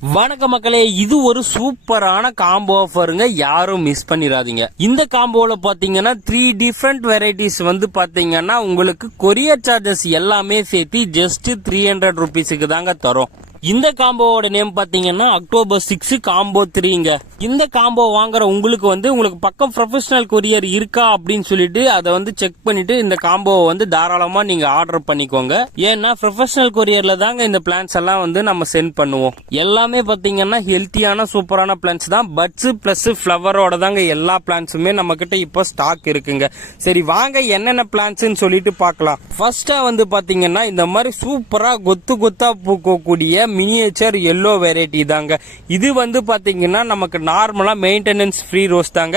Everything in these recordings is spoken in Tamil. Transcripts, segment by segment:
வணக்க மக்களே, இது ஒரு சூப்பரான காம்போ ஆஃபருங்க. யாரும் மிஸ் பண்ணிடாதீங்க. இந்த காம்போல பாத்தீங்கன்னா 3 டிஃபரெண்ட் வெரைட்டிஸ் வந்து பாத்தீங்கன்னா உங்களுக்கு கொரியர் சார்ஜஸ் எல்லாமே சேர்த்து ஜஸ்ட் 300 ருபீஸுக்கு தாங்க தரும். இந்த காம்போவோட நேம் பாத்தீங்கன்னா அக்டோபர் 6 காம்போ 3ங்க. இந்த காம்போ வாங்குற உங்களுக்கு உங்களுக்கு பக்கம் ப்ரொஃபஷனல் கொரியர் இருக்கா அப்படின்னு சொல்லிட்டு அதை செக் பண்ணிட்டு இந்த காம்போவை தாராளமா நீங்க ஆர்டர் பண்ணிக்கோங்க. ஏன்னா ப்ரொஃபஷனல் கொரியர்ல தாங்க இந்த பிளான்ஸ் எல்லாம் நம்ம சென்ட் பண்ணுவோம். எல்லாமே பாத்தீங்கன்னா ஹெல்த்தியான சூப்பரான பிளான்ஸ் தான். பட்ஸ் பிளஸ் ஃபிளவரோட தாங்க எல்லா பிளான்ஸுமே நம்ம கிட்ட இப்போ ஸ்டாக் இருக்குங்க. சரி வாங்க என்னென்ன பிளான்ஸ் சொல்லிட்டு பார்க்கலாம். ஃபர்ஸ்டா பாத்தீங்கன்னா இந்த மாதிரி சூப்பரா கொத்து கொத்தா பூக்கக்கூடிய மினியேச்சர் எல்லோ வெரைட்டி தாங்க. இது பாத்தீங்கன்னா நமக்கு நார்மலா மெயின்டெனன்ஸ் ஃப்ரீ ரோஸ் தாங்க.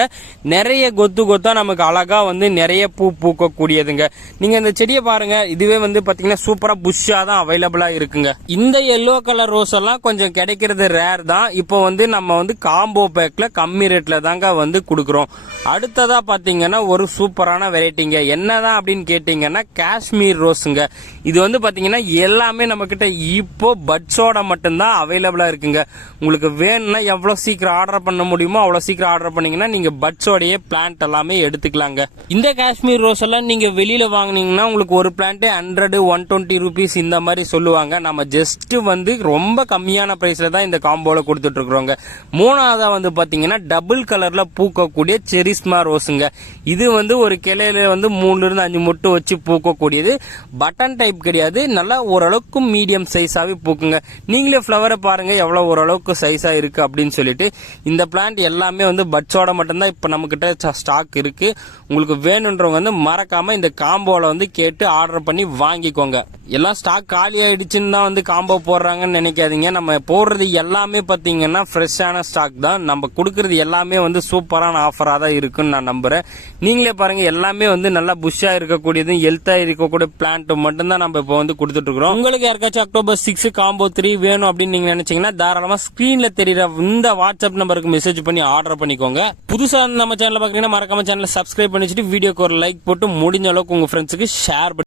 நிறைய கொத்து கொத்தா நமக்கு அழகா நிறைய பூ பூக்க கூடியதுங்க. நீங்க இந்த செடியை பாருங்க, இதுவே பாத்தீங்கன்னா சூப்பரா புஷ்ஷா தான் அவைலபிளா இருக்குங்க. இந்த எல்லோ கலர் ரோஸ் எல்லாம் கொஞ்சம் கிடைக்கிறது ரேர் தான். இப்போ நம்ம காம்போ பேக்ல கம்மி ரேட்ல தாங்க கொடுக்குறோம். அடுத்ததா பாத்தீங்கன்னா ஒரு சூப்பரான வெரைட்டிங்க. என்னதான் அப்படின்னு கேட்டீங்கன்னா காஷ்மீர் ரோஸுங்க. இது பாத்தீங்கன்னா எல்லாமே நம்ம கிட்ட இப்போ பட்ஸோட மட்டும்தான் அவைலபிளா இருக்குங்க. உங்களுக்கு வேணும்னா எவ்வளவு சீக்கிரம் ஆர்டர் பண்ண முடியுமோ அவ்வளவு சீக்கிரம் ஆர்டர் பண்ணீங்கன்னா நீங்க பட்ஸோடைய பிளான்ட் எல்லாமே எடுத்துக்கலாங்க. இந்த காஷ்மீர் ரோஸ் எல்லாம் நீங்க வெளியில வாங்கினீங்கன்னா உங்களுக்கு ஒரு பிளான்ட் 100 120 ருபீஸ் இந்த மாதிரி சொல்லுவாங்க. நம்ம ஜஸ்ட் ரொம்ப கம்மியான பிரைஸ்ல தான் இந்த காம்போல கொடுத்துட்டு இருக்கிறோங்க. மூணாவதா பாத்தீங்கன்னா டபுள் கலர்ல பூக்கக்கூடிய செரிஸ்மா ரோஸுங்க. இது ஒரு கிளையில 3 இருந்து 5 முட்டு வச்சு பூக்கக்கூடியது. பட்டன் டைப் கிடையாது, நல்லா ஓரளவுக்கு மீடியம் சைஸாவே பூக்குங்க. நீங்களே ஃபிளவரை பாருங்க எவ்வளவு ஓரளவுக்கு சைஸா இருக்கு அப்படின்னு சொல்லிட்டு. இந்த பிளான்ட் எல்லாமே பட்ஸோட மட்டும்தான் இப்ப நம்ம கிட்ட ஸ்டாக் இருக்கு. உங்களுக்கு வேணும்ன்றவங்க மறக்காம இந்த காம்போல கேட்டு ஆர்டர் பண்ணி வாங்கிக்கோங்க. எல்லாம் ஸ்டாக் காலி ஆயிடுச்சுன்னு தான் காம்போ போடுறாங்கன்னு நினைக்காதீங்க. நம்ம போடுறது எல்லாமே பாத்தீங்கன்னா ஃப்ரெஷ்ஷான ஸ்டாக் தான். நம்ம கொடுக்கறது எல்லாமே சூப்பரான ஆஃபரா தான் இருக்குன்னு நான் நம்புறேன். நீங்களே பாருங்க எல்லாமே நல்லா புஷ்ஷா இருக்கக்கூடியது ஹெல்த்தா இருக்கக்கூடிய பிளான்ட் மட்டும் தான் நம்ம இப்போ கொடுத்துட்டு இருக்கிறோம். உங்களுக்கு யாருக்காச்சும் அக்டோபர் 6 காம்போ 3 வேணும் அப்படின்னு நீங்க நினைச்சீங்கன்னா தாராளமா ஸ்கிரீன்ல தெரியற இந்த வாட்ஸ்அப் நம்பருக்கு மெசேஜ் பண்ணி ஆர்டர் பண்ணிக்கோங்க. புதுசா நம்ம சேனல் பாக்குறீங்கன்னா மறக்காம சேனலை சப்ஸ்கிரைப் பண்ணி வச்சுட்டு வீடியோக்கு ஒரு லைக் போட்டு முடிஞ்ச அளவுக்கு உங்க ஃப்ரெண்ட்ஸுக்கு ஷேர்